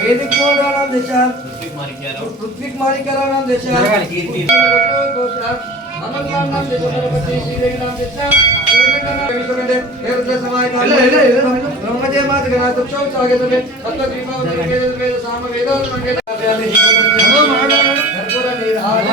वैदिक मोहन देशा पृथ्वी मालिकारा नाम देशा अमरनाथ नाम देशा गणपति श्री नाम देशा केरल समाज का ब्रह्मदेव मात गणात शौ स्वागत है तत्व कृपा वेद वेद साम वेद मंगल नमो महाराज कर्पूर निधान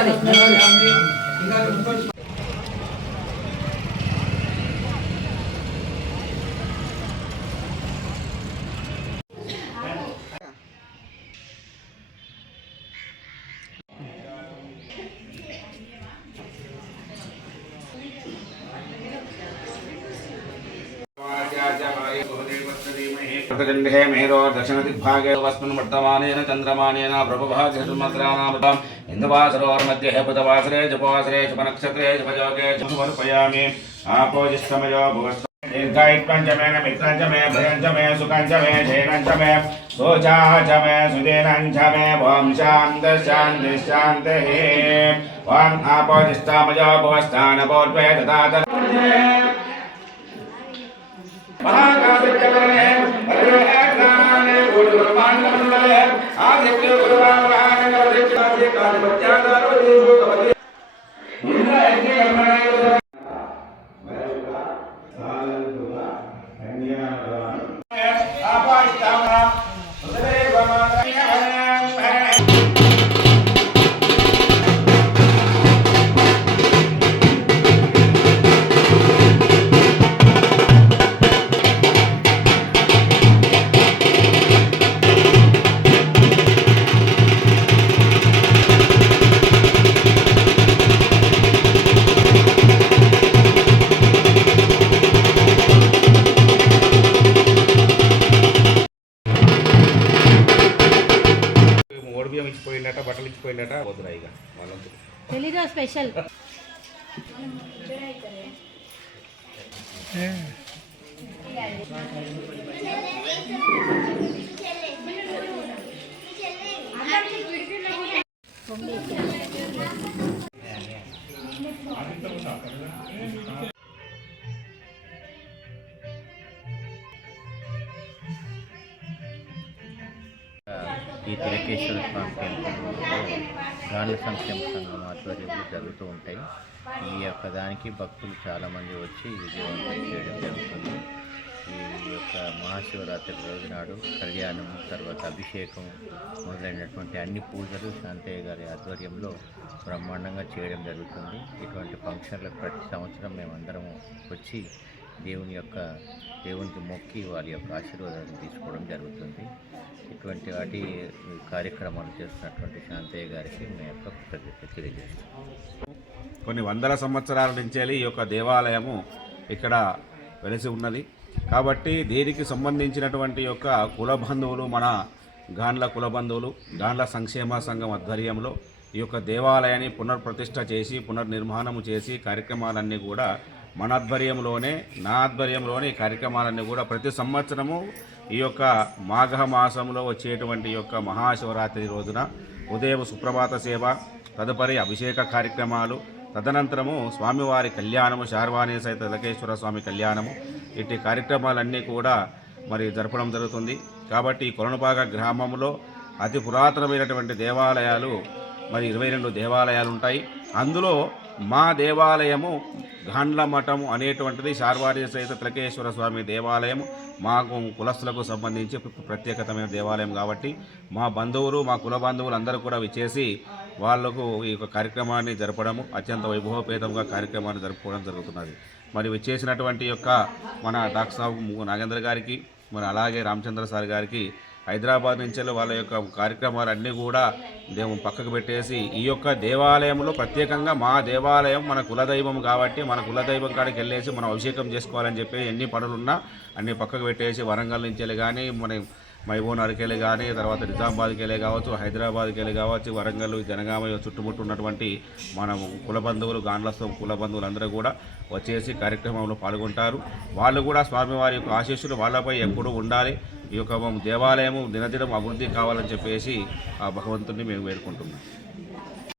प्रतजन्हे मेरो दक्षिण दिग्भागे वस्मिन् वर्तमानेन चन्द्रमानेन प्रभभागेषुमत्राणाम् इन्दुवासरोर्मध्ये बुधवासरे जपवासरे शुभनक्षत्रे शुभयोगे समर्पयामि आपोजिष्टमयो भुवस्व दीर्घायुष्पञ्चमेन मित्रञ्चमे भयञ्चमे सुखञ्चमे जैनञ्चमे सोचाचमे सुधीरञ्चमे ॐ शान्तिः ॐ आपोजिष्टमयो भुवस्थानपूर्वे ददात महाकाशचक्रणे भद्रहस्ताने गुरुब्रह्माण्डमण्डले आदित्य गुरुवामहाने नवदित्यादि कालपत्यादारोधि भूतपति इंद्रयज्ञ कर्मणाय आपादितामना ఇచ్చిపోయిందట బట్టలు ఇచ్చిపోయిందట వద్దురా ఇక వాళ్ళంతా తెలీదా స్పెషల్ ఈ తిలకేశ్వర స్వామి టెంపుల్లో గాండ్ల సంక్షేమ సంఘం ఆధ్వర్యంలో జరుగుతూ ఉంటాయి. ఈ యొక్క దానికి భక్తులు చాలామంది వచ్చి విజయవంతం చేయడం జరుగుతుంది. ఈ యొక్క మహాశివరాత్రి రోజు నాడు కళ్యాణం, తర్వాత అభిషేకం మొదలైనటువంటి అన్ని పూజలు శాంతయ్య గారి ఆధ్వర్యంలో బ్రహ్మాండంగా చేయడం జరుగుతుంది. ఇటువంటి ఫంక్షన్లకు ప్రతి సంవత్సరం మేమందరం వచ్చి దేవునికి మొక్కి వారి యొక్క ఆశీర్వాదాన్ని తీసుకోవడం జరుగుతుంది. ఇటువంటి వాటి కార్యక్రమాలు చేస్తున్నటువంటి శాంతయ్య గారికి మేము యొక్క కృతజ్ఞత తెలియజేస్తాం. కొన్ని వందల సంవత్సరాల నుంచి ఈ యొక్క దేవాలయము ఇక్కడ వెలిసి ఉన్నది. కాబట్టి దీనికి సంబంధించినటువంటి యొక్క కుల బంధువులు, మన గాండ్ల కుల బంధువులు, గాండ్ల సంక్షేమ సంఘం ఆధ్వర్యంలో ఈ యొక్క దేవాలయాన్ని పునర్ప్రతిష్ఠ చేసి పునర్నిర్మాణము చేసి కార్యక్రమాలన్నీ కూడా మన ఆధ్వర్యంలోనే, నా ఆధ్వర్యంలోనే ఈ కార్యక్రమాలన్నీ కూడా ప్రతి సంవత్సరము ఈ యొక్క మాఘ మాసంలో వచ్చేటువంటి యొక్క మహాశివరాత్రి రోజున ఉదయం సుప్రభాత సేవ, తదుపరి అభిషేక కార్యక్రమాలు, తదనంతరము స్వామివారి కళ్యాణము, శార్వాణి సహిత తిలకేశ్వర స్వామి కళ్యాణము, ఇట్టి కార్యక్రమాలన్నీ కూడా మరి జరపడం జరుగుతుంది. కాబట్టి కొలనుపాక గ్రామంలో అతి పురాతనమైనటువంటి దేవాలయాలు మరి 22 దేవాలయాలు ఉంటాయి. అందులో మా దేవాలయము గాండ్ల మఠము అనేటువంటిది శార్వారి సహిత తిలకేశ్వర స్వామి దేవాలయము మాకు కులస్తులకు సంబంధించి ప్రత్యేకతమైన దేవాలయం. కాబట్టి మా బంధువులు, మా కుల బంధువులు అందరూ కూడా విచ్చేసి వాళ్లకు ఈ యొక్క కార్యక్రమాన్ని జరపడము, అత్యంత వైభవపేతంగా కార్యక్రమాన్ని జరుపుకోవడం జరుగుతున్నది. మరి విచ్చేసినటువంటి యొక్క మన డాక్టర్ సాబు నాగేంద్ర గారికి, మరి అలాగే రామచంద్ర సార్ గారికి హైదరాబాద్ నుంచి వాళ్ళ యొక్క కార్యక్రమాలన్నీ కూడా దేవుని పక్కకు పెట్టేసి ఈ యొక్క దేవాలయంలో ప్రత్యేకంగా మా దేవాలయం మన కులదైవం కాబట్టి మన కులదైవం కాడికి వెళ్ళేసి మనం అభిషేకం చేసుకోవాలని చెప్పి ఎన్ని పనులున్నా అన్ని పక్కకు పెట్టేసి వరంగల్ నుంచి కానీ మన మైబోన్ అరకెళ్ళి కానీ, తర్వాత నిజామాబాద్కి వెళ్ళి కావచ్చు, హైదరాబాద్కి వెళ్ళి కావచ్చు, వరంగల్, జనగామ చుట్టుముట్టు ఉన్నటువంటి మన కుల బంధువులు, గాండ్లస్తం కుల బంధువులందరూ కూడా వచ్చేసి కార్యక్రమంలో పాల్గొంటారు. వాళ్ళు కూడా స్వామివారి యొక్క ఆశీస్సులు వాళ్ళపై ఎప్పుడూ ఉండాలి. ఈ యొక్క దేవాలయం దినదినం అభివృద్ధి కావాలని చెప్పేసి ఆ భగవంతుడిని మేము వేడుకుంటున్నాం.